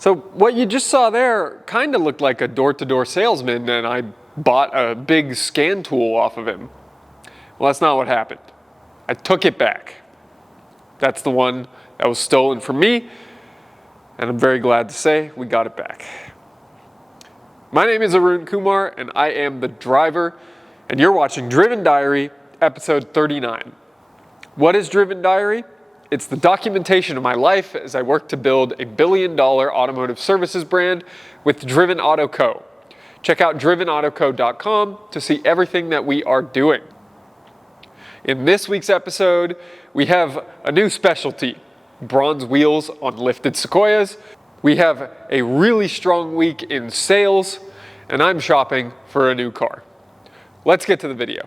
So what you just saw there kind of looked like a door-to-door salesman, and I bought a big scan tool off of him. Well, that's not what happened. I took it back. That's the one that was stolen from me, and I'm very glad to say we got it back. My name is Arun Kumar, and I am the driver, and you're watching Driven Diary, episode 39. What is Driven Diary? It's the documentation of my life as I work to build a billion-dollar automotive services brand with Driven Auto Co. Check out drivenautoco.com to see everything that we are doing. In this week's episode, we have a new specialty, bronze wheels on lifted Sequoias. We have a really strong week in sales, and I'm shopping for a new car. Let's get to the video.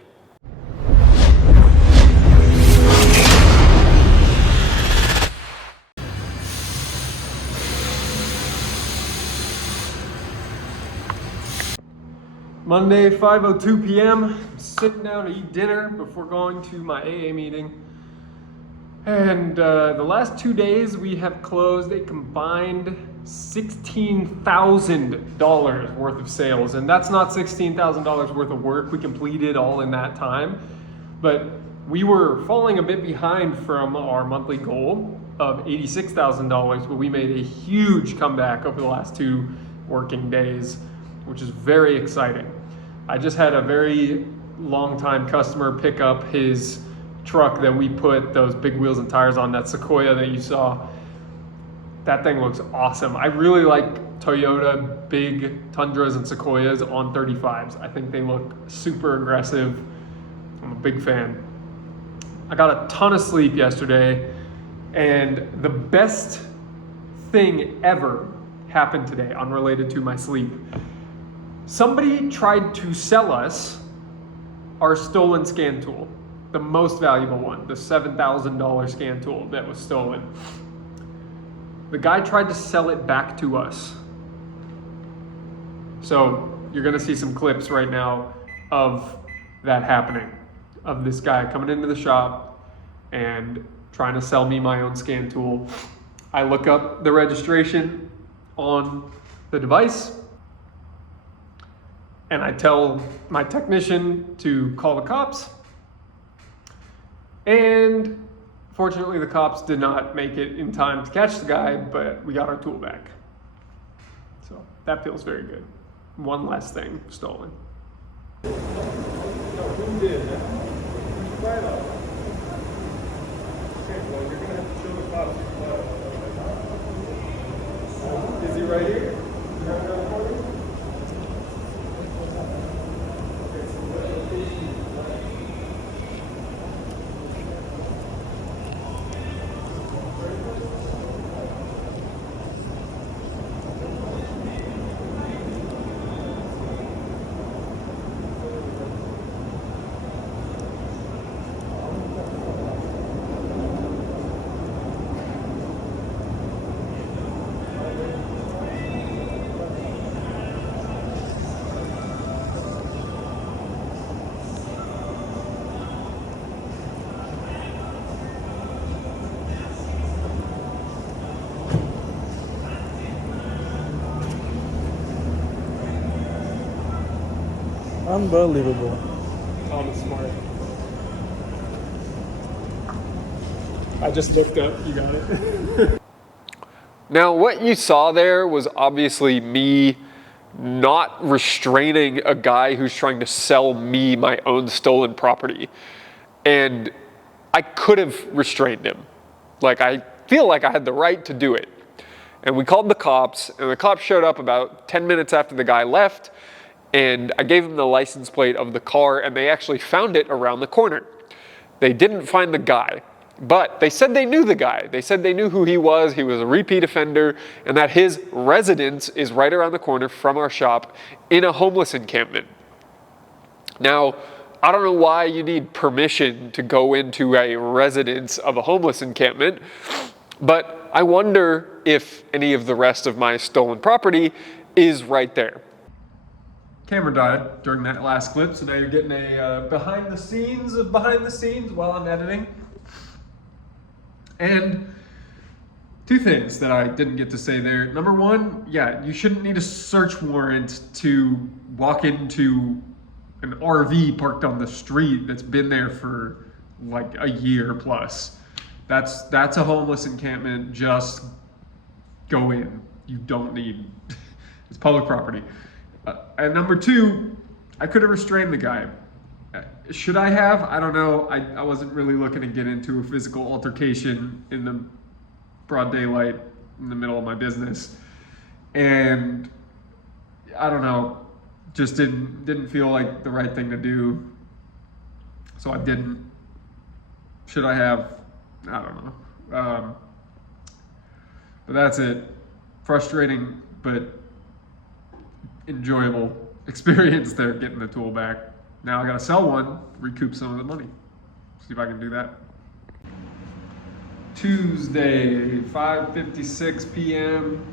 Monday, 5:02 p.m. I'm sitting down to eat dinner before going to my AA meeting. And the last 2 days we have closed a combined $16,000 worth of sales. And that's not $16,000 worth of work we completed all in that time. But we were falling a bit behind from our monthly goal of $86,000, but we made a huge comeback over the last 2 working days, which is very exciting. I just had a very long time customer pick up his truck that we put those big wheels and tires on, that Sequoia that you saw. That thing looks awesome. I really like Toyota big Tundras and Sequoias on 35s. I think they look super aggressive. I'm a big fan. I got a ton of sleep yesterday, and the best thing ever happened today unrelated to my sleep. Somebody tried to sell us our stolen scan tool, the most valuable one, the $7,000 scan tool that was stolen. The guy tried to sell it back to us. So you're gonna see some clips right now of that happening, of this guy coming into the shop and trying to sell me my own scan tool. I look up the registration on the device, and I tell my technician to call the cops. And fortunately, the cops did not make it in time to catch the guy, but we got our tool back. So that feels very good. One less thing stolen. No, who did? Right up. Okay, well, you're gonna have to show the cops. Is he right here? You have another for me? Unbelievable. Tom is smart. I just looked up, you got it. Now, what you saw there was obviously me not restraining a guy who's trying to sell me my own stolen property. And I could have restrained him. Like, I feel like I had the right to do it. And we called the cops, and the cops showed up about 10 minutes after the guy left. And I gave them the license plate of the car, and they actually found it around the corner. They didn't find the guy, but they said they knew the guy. They said they knew who he was a repeat offender, and that his residence is right around the corner from our shop in a homeless encampment. Now, I don't know why you need permission to go into a residence of a homeless encampment, but I wonder if any of the rest of my stolen property is right there. Camera died during that last clip, so now you're getting a behind the scenes of behind the scenes while I'm editing. And two things that I didn't get to say there. Number one, yeah, you shouldn't need a search warrant to walk into an RV parked on the street that's been there for like a year plus. That's a homeless encampment. Just go in. You don't need, it's public property. And number two, I could have restrained the guy. Should I have? I don't know. I wasn't really looking to get into a physical altercation in the broad daylight in the middle of my business. And I don't know, just didn't feel like the right thing to do. So I didn't. Should I have? I don't know. But that's it. Frustrating, but enjoyable experience there, getting the tool back. Now I gotta sell one, recoup some of the money. See if I can do that. Tuesday, 5:56 p.m.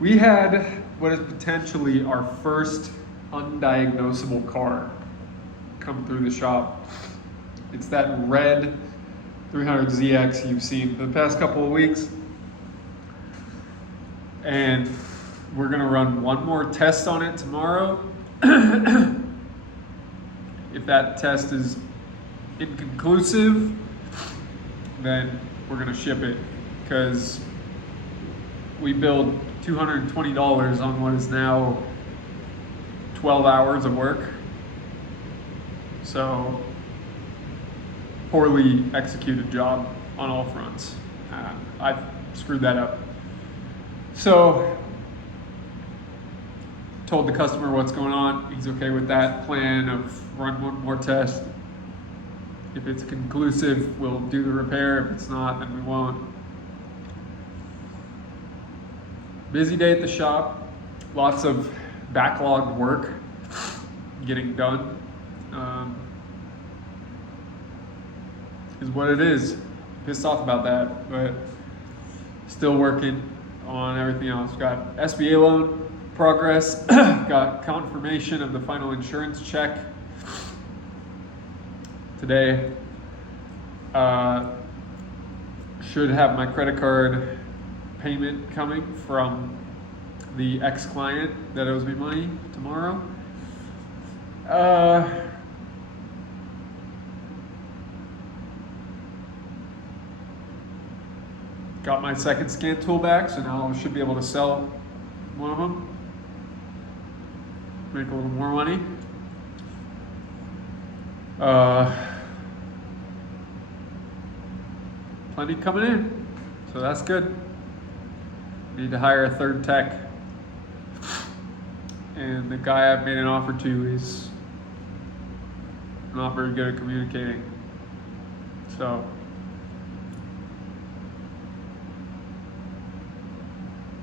We had what is potentially our first undiagnosable car come through the shop. It's that red 300ZX you've seen for the past couple of weeks. And we're gonna run one more test on it tomorrow. If that test is inconclusive, then we're gonna ship it, because we billed $220 on what is now 12 hours of work. So, poorly executed job on all fronts. I screwed that up. So, told the customer what's going on. He's okay with that plan of run one more test. If it's conclusive, we'll do the repair. If it's not, then we won't. Busy day at the shop. Lots of backlogged work getting done. Is what it is. Pissed off about that, but still working on everything else. Got SBA loan progress. Got confirmation of the final insurance check today. Should have my credit card payment coming from the ex-client that owes me money tomorrow. Got my second scan tool back, so now I should be able to sell one of them. Make a little more money. Plenty coming in, so that's good. Need to hire a third tech. And the guy I've made an offer to is not very good at communicating. So,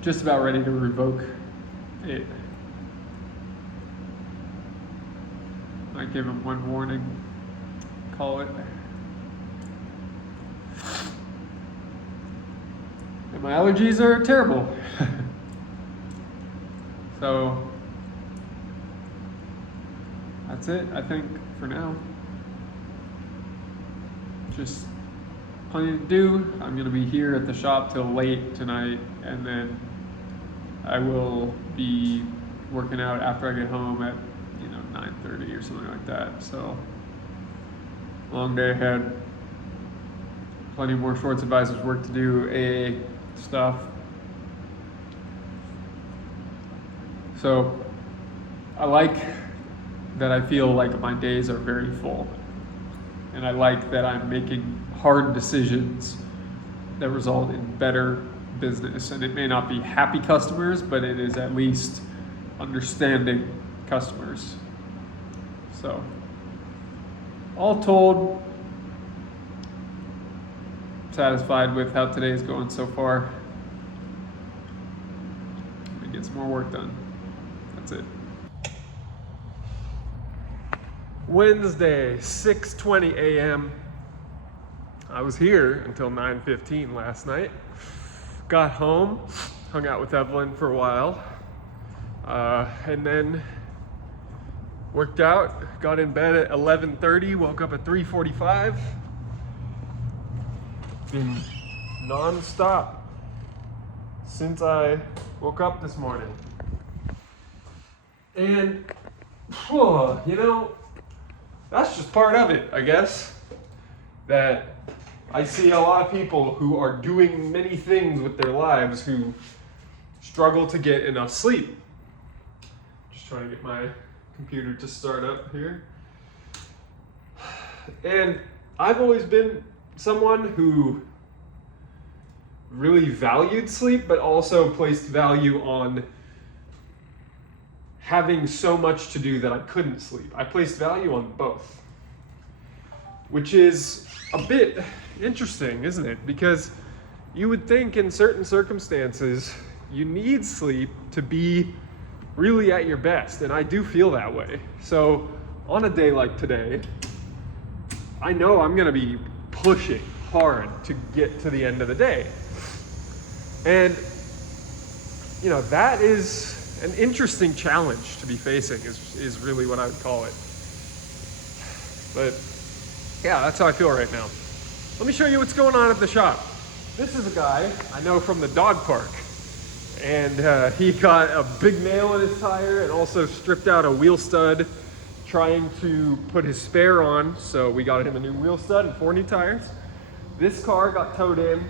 just about ready to revoke it. I give him one warning, call it. And my allergies are terrible. So, that's it, I think, for now. Just plenty to do. I'm gonna be here at the shop till late tonight, and then I will be working out after I get home at 9:30 or something like that. So, long day ahead. Plenty more Schwartz Advisors work to do, AA stuff. So, I like that I feel like my days are very full. And I like that I'm making hard decisions that result in better business. And it may not be happy customers, but it is at least understanding customers. So, all told, satisfied with how today's going so far. Let me get some more work done. That's it. Wednesday, 6:20 a.m. I was here until 9:15 last night. Got home, hung out with Evelyn for a while, and then Worked out, got in bed at 11:30, woke up at 3:45. Been non-stop since I woke up this morning. And, that's just part of it, I guess. That I see a lot of people who are doing many things with their lives who struggle to get enough sleep. Just trying to get my computer to start up here. And I've always been someone who really valued sleep, but also placed value on having so much to do that I couldn't sleep. I placed value on both, which is a bit interesting, isn't it? Because you would think in certain circumstances you need sleep to be really at your best, and I do feel that way. So on a day like today, I know I'm gonna be pushing hard to get to the end of the day. And that is an interesting challenge to be facing, is really what I would call it. But yeah, that's how I feel right now. Let me show you what's going on at the shop. This is a guy I know from the dog park. And he got a big nail in his tire and also stripped out a wheel stud trying to put his spare on. So we got him a new wheel stud and 4 new tires. This car got towed in.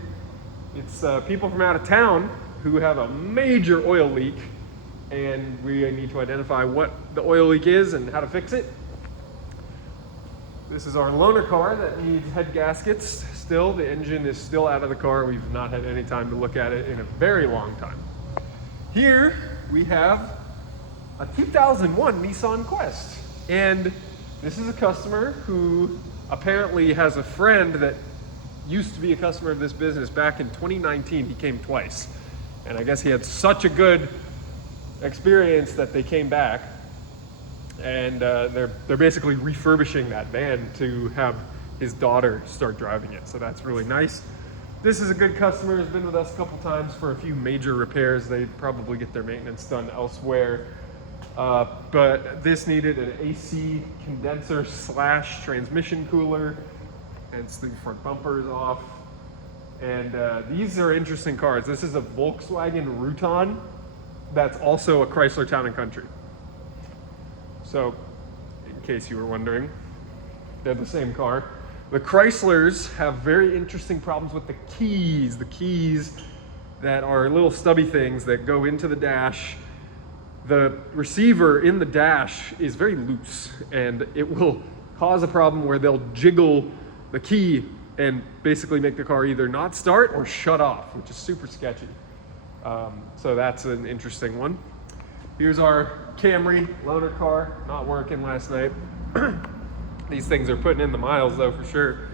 It's people from out of town who have a major oil leak, and we need to identify what the oil leak is and how to fix it. This is our loaner car that needs head gaskets still. The engine is still out of the car. We've not had any time to look at it in a very long time. Here we have a 2001 Nissan Quest. And this is a customer who apparently has a friend that used to be a customer of this business. Back in 2019, he came twice. And I guess he had such a good experience that they came back. And they're basically refurbishing that van to have his daughter start driving it. So that's really nice. This is a good customer, has been with us a couple times for a few major repairs. They probably get their maintenance done elsewhere. But this needed an AC condenser / transmission cooler, hence the front bumper is off. And these are interesting cars. This is a Volkswagen Rutan that's also a Chrysler Town & Country. So, in case you were wondering, they're the same car. The Chryslers have very interesting problems with the keys that are little stubby things that go into the dash. The receiver in the dash is very loose, and it will cause a problem where they'll jiggle the key and basically make the car either not start or shut off, which is super sketchy. So that's an interesting one. Here's our Camry loaner car, not working last night. These things are putting in the miles though, for sure.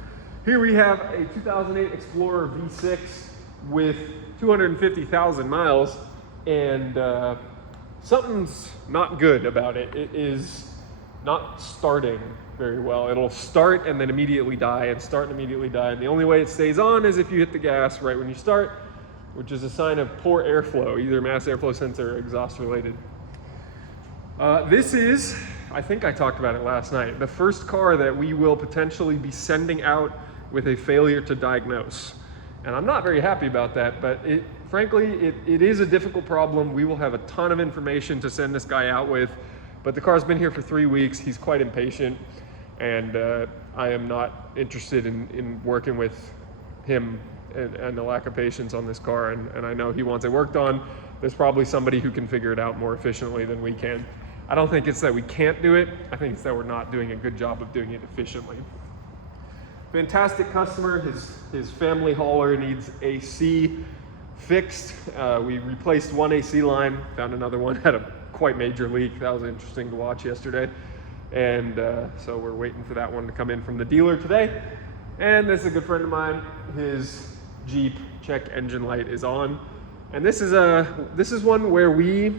Here we have a 2008 Explorer V6 with 250,000 miles, and something's not good about it. It is not starting very well. It'll start and then immediately die, and start and immediately die. And the only way it stays on is if you hit the gas right when you start, which is a sign of poor airflow, either mass airflow sensor or exhaust related. This is, I think I talked about it last night, the first car that we will potentially be sending out with a failure to diagnose. And I'm not very happy about that, but frankly, it is a difficult problem. We will have a ton of information to send this guy out with, but the car's been here for 3 weeks. He's quite impatient, and I am not interested in working with him and the lack of patience on this car, and I know he wants it worked on. There's probably somebody who can figure it out more efficiently than we can. I don't think it's that we can't do it. I think it's that we're not doing a good job of doing it efficiently. Fantastic customer. His family hauler needs AC fixed. We replaced one AC line, found another one had a quite major leak. That was interesting to watch yesterday. And so we're waiting for that one to come in from the dealer today. And this is a good friend of mine. His Jeep check engine light is on. And this is one where we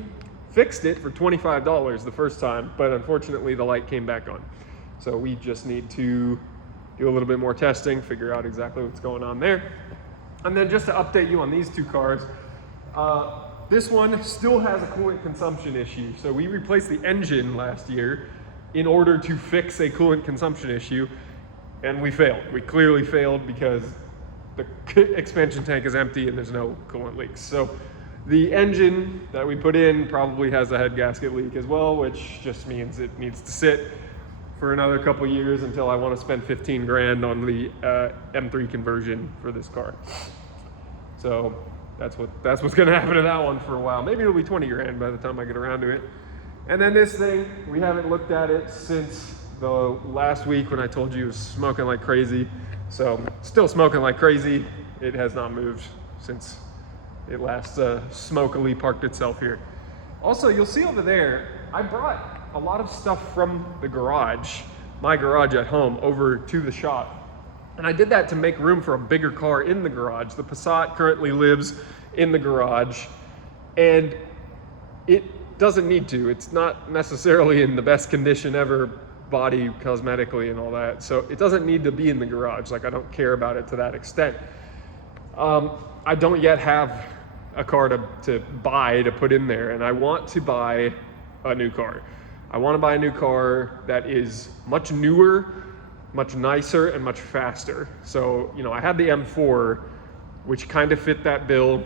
fixed it for $25 the first time, but unfortunately the light came back on. So we just need to do a little bit more testing, figure out exactly what's going on there. And then just to update you on these two cars, this one still has a coolant consumption issue. So we replaced the engine last year, in order to fix a coolant consumption issue, and we failed. We clearly failed because the expansion tank is empty and there's no coolant leaks. So the engine that we put in probably has a head gasket leak as well, which just means it needs to sit for another couple years until I want to spend 15 grand on the M3 conversion for this car. So that's what's going to happen to that one for a while. Maybe it'll be 20 grand by the time I get around to it. And then this thing, we haven't looked at it since the last week when I told you it was smoking like crazy. So still smoking like crazy. It has not moved since it last smokily parked itself here. Also, you'll see over there, I brought a lot of stuff from the garage, my garage at home, over to the shop. And I did that to make room for a bigger car in the garage. The Passat currently lives in the garage, and it doesn't need to. It's not necessarily in the best condition ever, body, cosmetically, and all that. So it doesn't need to be in the garage. Like, I don't care about it to that extent. I don't yet have a car to buy to put in there, and I want to buy a new car. I want to buy a new car that is much newer, much nicer, and much faster. So, you know, I had the M4, which kind of fit that bill,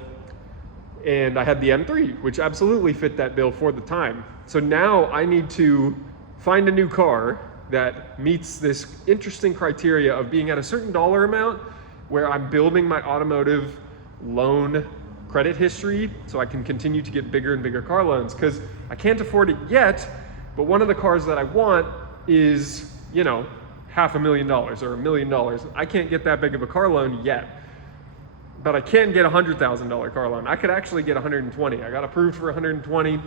and I had the M3, which absolutely fit that bill for the time. So now I need to find a new car that meets this interesting criteria of being at a certain dollar amount where I'm building my automotive loan credit history so I can continue to get bigger and bigger car loans, because I can't afford it yet. But one of the cars that I want is, you know, $500,000 or $1 million. I can't get that big of a car loan yet, but I can get a $100,000 car loan. I could actually get 120. I got approved for 120,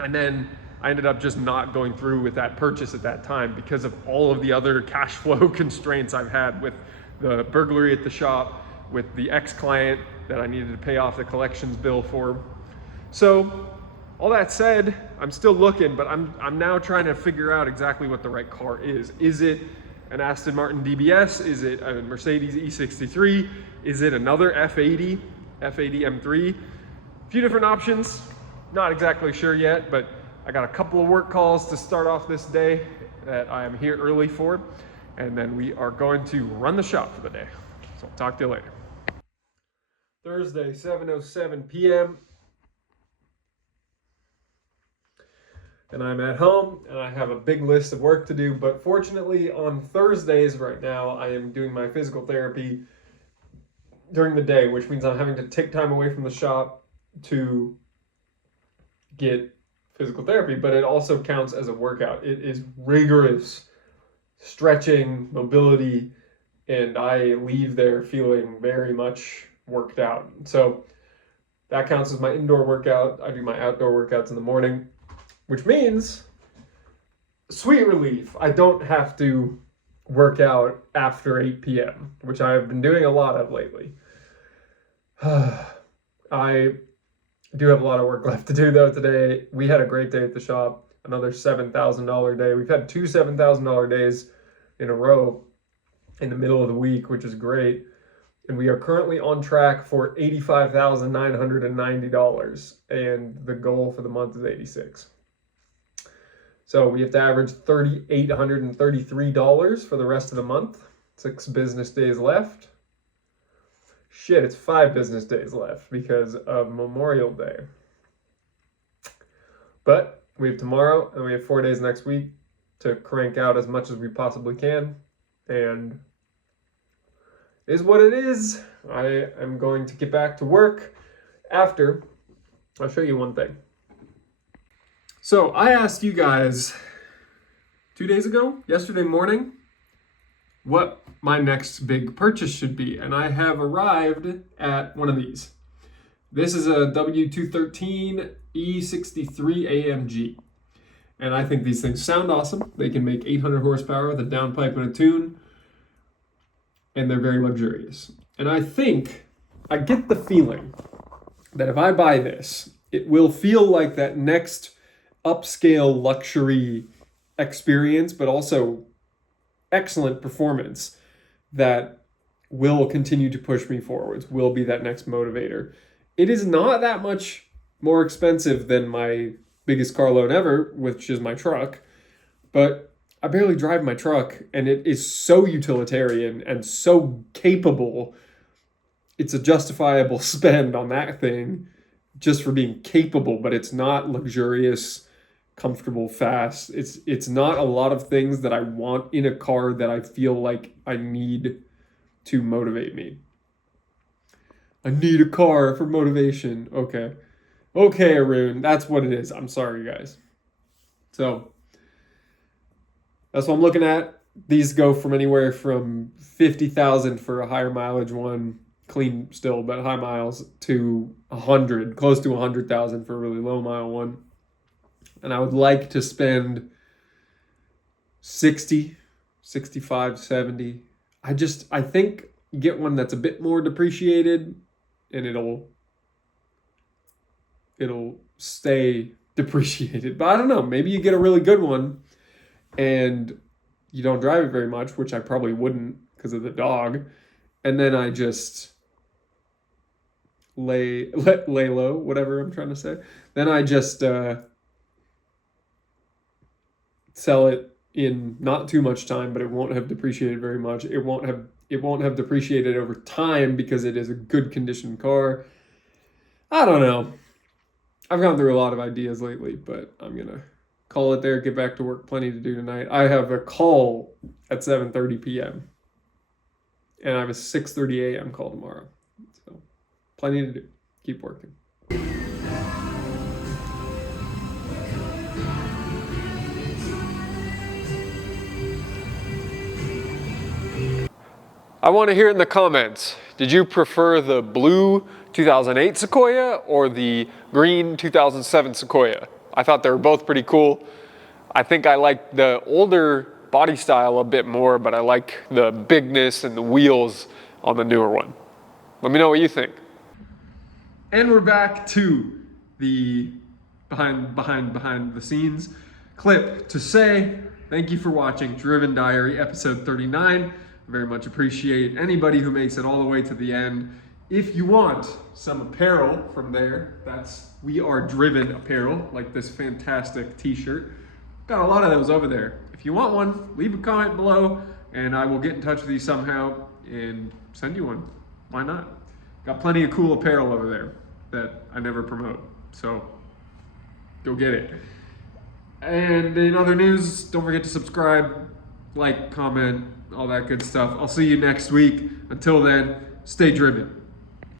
and then I ended up just not going through with that purchase at that time because of all of the other cash flow constraints I've had with the burglary at the shop, with the ex-client that I needed to pay off the collections bill for. So all that said, I'm still looking, but I'm now trying to figure out exactly what the right car is. Is it an Aston Martin DBS? Is it a Mercedes E63? Is it another F80 M3? A few different options. Not exactly sure yet, but I got a couple of work calls to start off this day that I am here early for, and then we are going to run the shop for the day. So I'll talk to you later. Thursday, 7:07 p.m. and I'm at home, and I have a big list of work to do, but fortunately on Thursdays right now, I am doing my physical therapy during the day, which means I'm having to take time away from the shop to get physical therapy, but it also counts as a workout. It is rigorous stretching, mobility, and I leave there feeling very much worked out. So that counts as my indoor workout. I do my outdoor workouts in the morning, which means, sweet relief, I don't have to work out after 8 p.m., which I have been doing a lot of lately. I do have a lot of work left to do though today. We had a great day at the shop, another $7,000 day. We've had two $7,000 days in a row in the middle of the week, which is great. And we are currently on track for $85,990, and the goal for the month is 86. So we have to average $3,833 for the rest of the month. 6 business days left. Shit, it's 5 business days left because of Memorial Day. But we have tomorrow and we have 4 days next week to crank out as much as we possibly can. And it is what it is. I am going to get back to work after. I'll show you one thing. So I asked you guys 2 days ago, yesterday morning, what my next big purchase should be. And I have arrived at one of these. This is a W213 E63 AMG. And I think these things sound awesome. They can make 800 horsepower with a downpipe and a tune. And they're very luxurious. And I get the feeling that if I buy this, it will feel like that next upscale luxury experience, but also excellent performance that will continue to push me forwards, will be that next motivator. It is not that much more expensive than my biggest car loan ever, which is my truck, but I barely drive my truck, and it is so utilitarian and so capable. It's a justifiable spend on that thing just for being capable, but it's not luxurious, comfortable, fast. It's not a lot of things that I want in a car that I feel like I need to motivate me. I need a car for motivation. Okay, Arun, that's what it is. I'm sorry, guys. So that's what I'm looking at. These go from anywhere from 50,000 for a higher mileage one, clean still, but high miles, to 100, close to 100,000 for a really low mile one. And I would like to spend 60, 65, 70. I think get one that's a bit more depreciated, and it'll stay depreciated. But I don't know, maybe you get a really good one and you don't drive it very much, which I probably wouldn't because of the dog. And then I just lay low, whatever I'm trying to say. Then I just sell it in not too much time, but it won't have depreciated very much. It won't have depreciated over time because it is a good condition car. I don't know. I've gone through a lot of ideas lately, but I'm going to call it there, get back to work. Plenty to do tonight. I have a call at 7:30 p.m. and I have a 6:30 a.m. call tomorrow. So plenty to do. Keep working. I want to hear in the comments, did you prefer the blue 2008 Sequoia or the green 2007 Sequoia? I thought they were both pretty cool. I think I like the older body style a bit more, but I like the bigness and the wheels on the newer one. Let me know what you think. And we're back to the behind the scenes clip to say thank you for watching Driven Diary episode 39. Very much appreciate anybody who makes it all the way to the end. If you want some apparel from there, that's We Are Driven apparel, like this fantastic t-shirt. Got a lot of those over there. If you want one, leave a comment below and I will get in touch with you somehow and send you one. Why not? Got plenty of cool apparel over there that I never promote. So go get it. And in other news, don't forget to subscribe, like, comment, all that good stuff. I'll see you next week. Until then, stay driven.